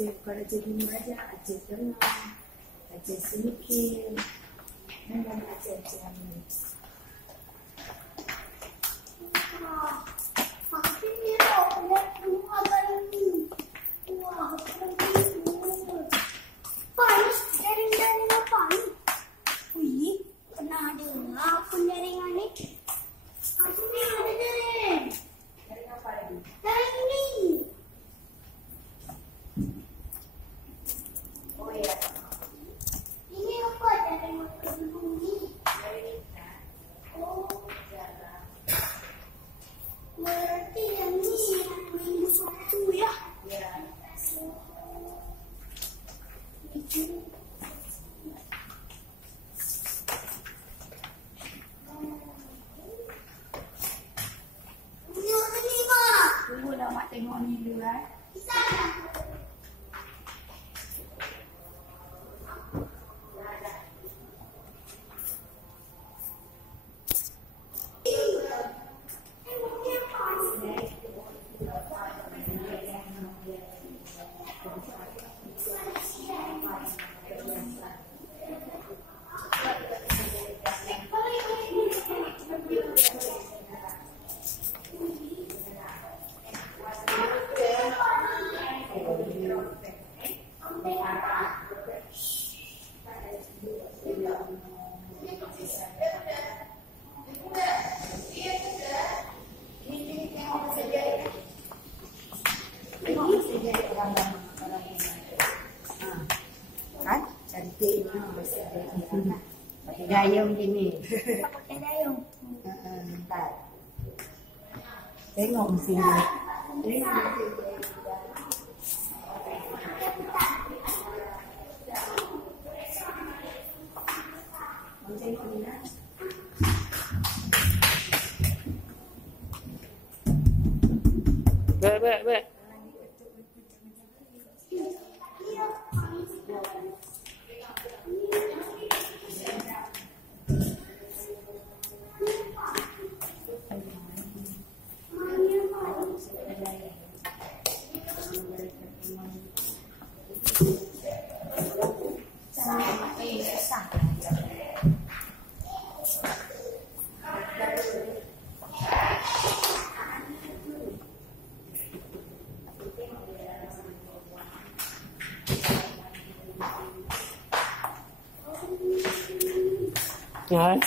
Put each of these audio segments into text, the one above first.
kalau jadi belajar ajar tengah, ajar sedikit, memang ajar ni. Tapi ni lah, buah balik. Wah, panas, jaring-jaring apa ni? Wih, pernah dengar pun jaringan ni. Aku ni ada jaring. Jaring apa lagi? Jaring ni. Oh ya. Ini apa jaring makan bunyi? Jaring ikan. Oh, Jaring. berarti yang ni yang main satu ya? Ya. Tunggu lah mak tengok ni dulu kan. Kan? Cantik ni. Pakai gayung gini. Pakai dayung. Tak. Tengok mesin dia. Tengok mesin dia. Tengok ni lah. Baik.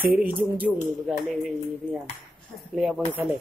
Sirih jung-jung bergalai ni ya. Le abang Saleh.